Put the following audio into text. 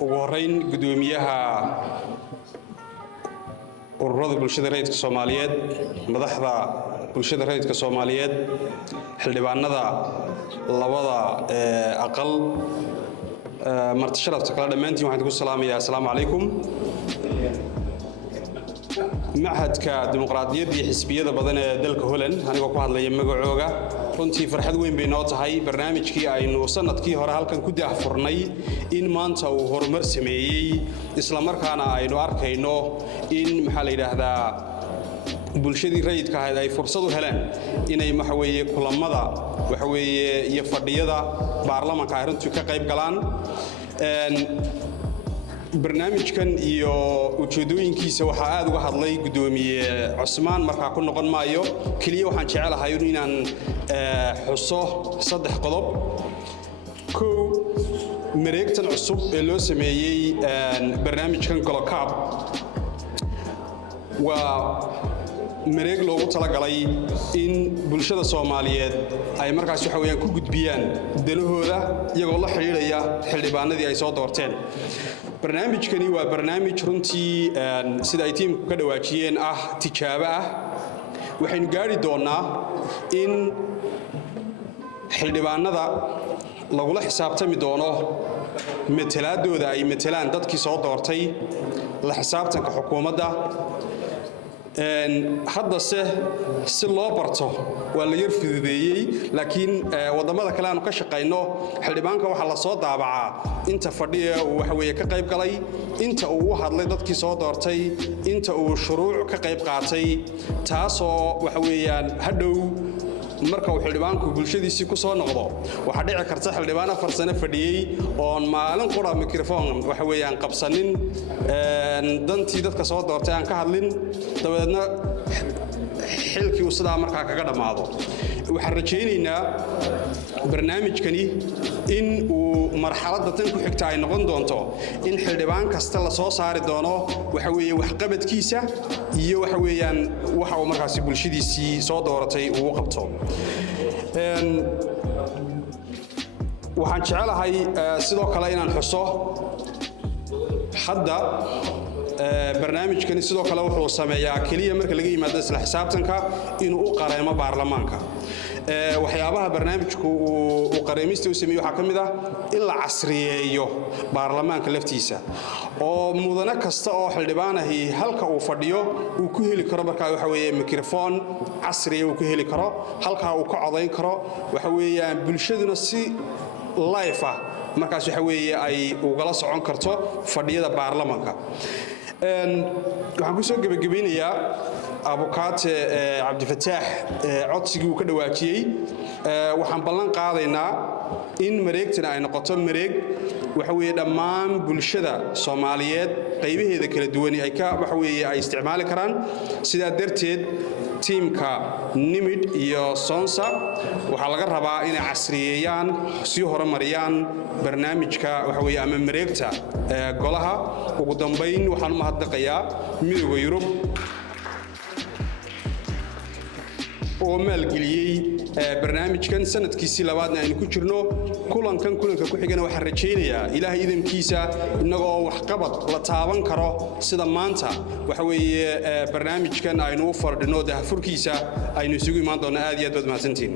ugu horeyn gudoomiyaha ururada bulshada rayidka Soomaaliyeed madaxda bulshada rayidka Soomaaliyeed xildhibaanada labada aqal marti sharafta kala dhamaantiin waxaan ku salaamayaa assalaamu calaykum معهدka dimuqraadiyadda iyo xisbiyada badan ee dalka Holland anigoo ku hadlaya magacooga runtii farxad weyn bay noo tahay barnaamijkii aynu sanadkii hore halkan ku daahfurnay in maanta uu horumar sameeyay isla markaana aynu arkayno in maxaa la yiraahdaa bulshadii rayidka ahayd ay fursad u heleen inay waxa weeye kulamada waxa weeye iyo fadhiyada baarlamaanka ay runtii ka qayb galaan barnaamijkan iyo ujeedooyinkiisa waxa aad uga hadlay gudoomiye Cusmaan markaa ku noqon maayo kaliya waxaan jecelahay inaan xuso saddex qodob mareegtan cusub ee loo sameeyay barnaamijkan Golokab waa mareeg loogu talagalay in bulshada Soomaaliyeed ay markaas waxa weeyaan ku gudbiyaan danahooda iyagoo la xiriiraya xildhibaanadii ay soo doorteen barnaamijkani waa barnaamij runtii sida ay tiimku ka dhawaajiyeen tijaabo waxaynu gaari doonaa in xildhibaanada lagula xisaabtami doono matalaadooda ay matalaan dadkii soo doortay la xisaabtanka xukuumadda hadda si loo barto waa la yar fududeeyay laakiin wadamada kale aanu ka shaqeyno xildhibaanka waxa la soo daabacaa inta fadhiya uu waxa weeye ka qayb galay inta uu u hadlay dadkii soo doortay inta uu shuruuc ka qayb qaatay taasoo waxa weeyaan hadhow marka uu xildhibaanku bulshadiisii ku soo noqdo waxa dhici karta xildhibaan 4 sano fadhiyay oo maalin qura microphone waxa weeyaan qabsanin dantii dadka soo doortay aan ka hadlin dabadeedna xilkii uu sidaa markaa kaga dhamaado waxaan rajaynaynaa barnaamijkani in uu marxaladda tan ku xigta ay noqon doonto in xildhibaan kasta la soo saari doono waxa weeye wax qabadkiisa iyo waxa weeyaan waxa uu markaas bulshadiisii soo dooratay uu qabto waxaan jecelahay sidoo kale inaan xuso hadda barnaamijkani sidoo kale wuxuu sameeyaa kaliya marka laga yimaado isla xisaabtanka inuu u qareemo baarlamaanka waxyaabaha barnaamijku uu qareemista u sameeyo waxa kamid in la casriyeeyo baarlamaanka laftiisa oo mudane kasta oo xildhibaanahi halka uu fadhiyo uu ku heli karo markaa waxa weeye microphone casri uu ku heli karo halka uu ka codayn karo waxa weeyaan bulshaduna si live markaas waxa weeye ay ugala socon karto fadhiyada baarlamaanka waxaan ku soo gabagabeynayaa abukaate Cabdifataax codsigii uu ka dhawaajiyay waxaan ballan qaadaynaa in mareegtana ay noqoto mareeg waxa weeye dhammaan bulshada Soomaaliyeed qaybaheeda kala duwan ay ka waxa weeye ay isticmaali karaan sidaa darteed tiimka NIMID iyo SONSA waxa laga rabaa inay casriyeeyaan si horumariyaan barnaamijka waxa weeye ama mareegta golaha ugu dambeyn waxaan u mahadnaqayaa midowga Yurub oo maalgeliyay barnaamijkan sanadkiisii labaadna aynu ku jirno kulanka ku xigana waxaan rajaynayaa ilaahay idinkiisa inagoo wax qabad la taaban karo sida maanta waxa weeye barnaamijkan aynu u fardhino daahfurkiisa aynu isugu imaan doonaa aad iyo aad mahadsantiin